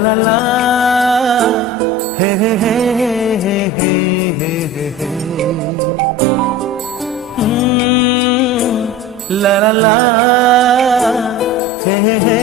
la la he he he he he he he la la la he he he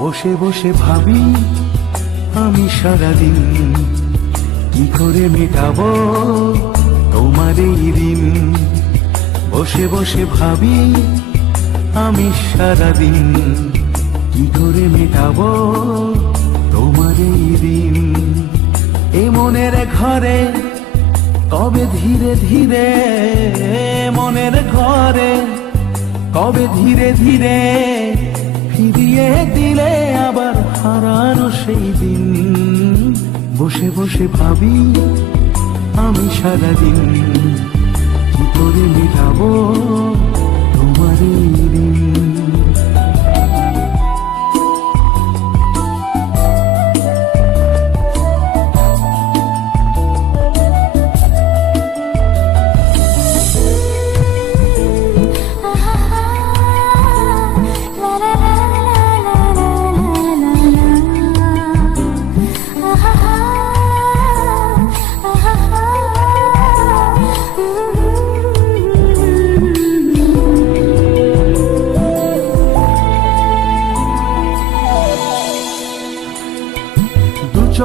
বসে বসে ভাবি আমি সারাদিন কি করে মেটাবো তোমার এই ঋণ বসে বসে ভাবি, আমি সারাদিন কি করে মেটাবো তোমার এই ঋণ এ মনের ঘরে, কবে ধীরে ধীরে? মনের ঘরে, কবে ধীরে ধীরে ফিরিয়ে দিলে আবার হারানো সেই দিন? বসে বসে ভাবি, আমি সারাদিন কি করে মেটাবো।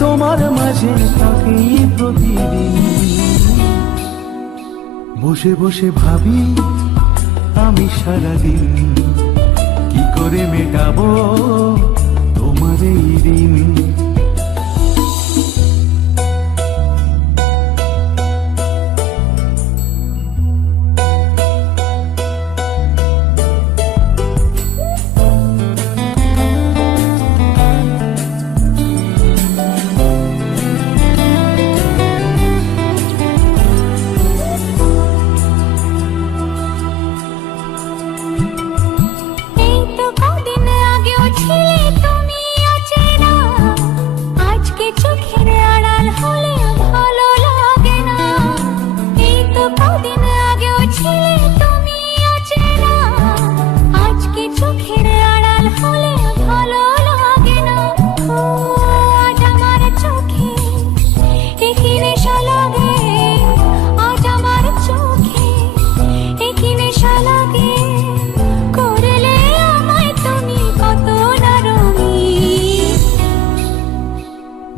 তোমার মাঝে থাকি প্রতিদিন। বসে বসে ভাবি, আমি সারাদিন কি করে মেটাবো তোমার এই ঋণ?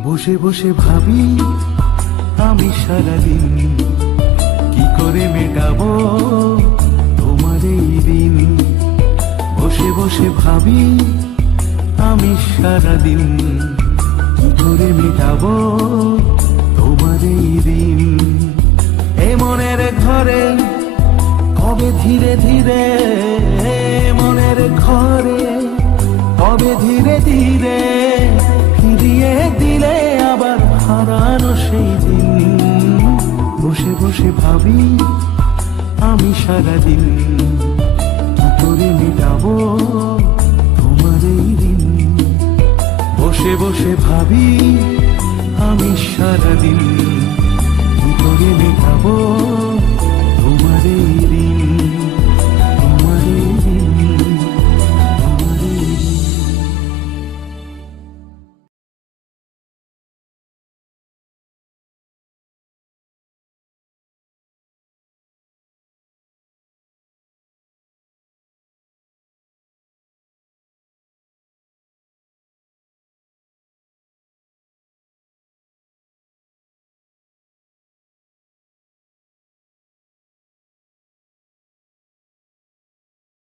বসে বসে ভাবি, আমি সারাদিন কি করে মেটাবো তোমার এই ঋণ বসে বসে ভাবি, আমি সারাদিন কি করে মেটাবো তোমার এই ঋণ এ মনের ঘরে কবে ধীরে ধীরে মনের ঘরে কবে ধীরে ধীরে ফিরিয়ে দিলে আবার হারানো সেই দিন। বসে বসে ভাবি, আমি সারাদিন কি করে মেটাবো তোমার এই দিন? বসে বসে ভাবি, আমি সারাদিন কি করে মেটাবো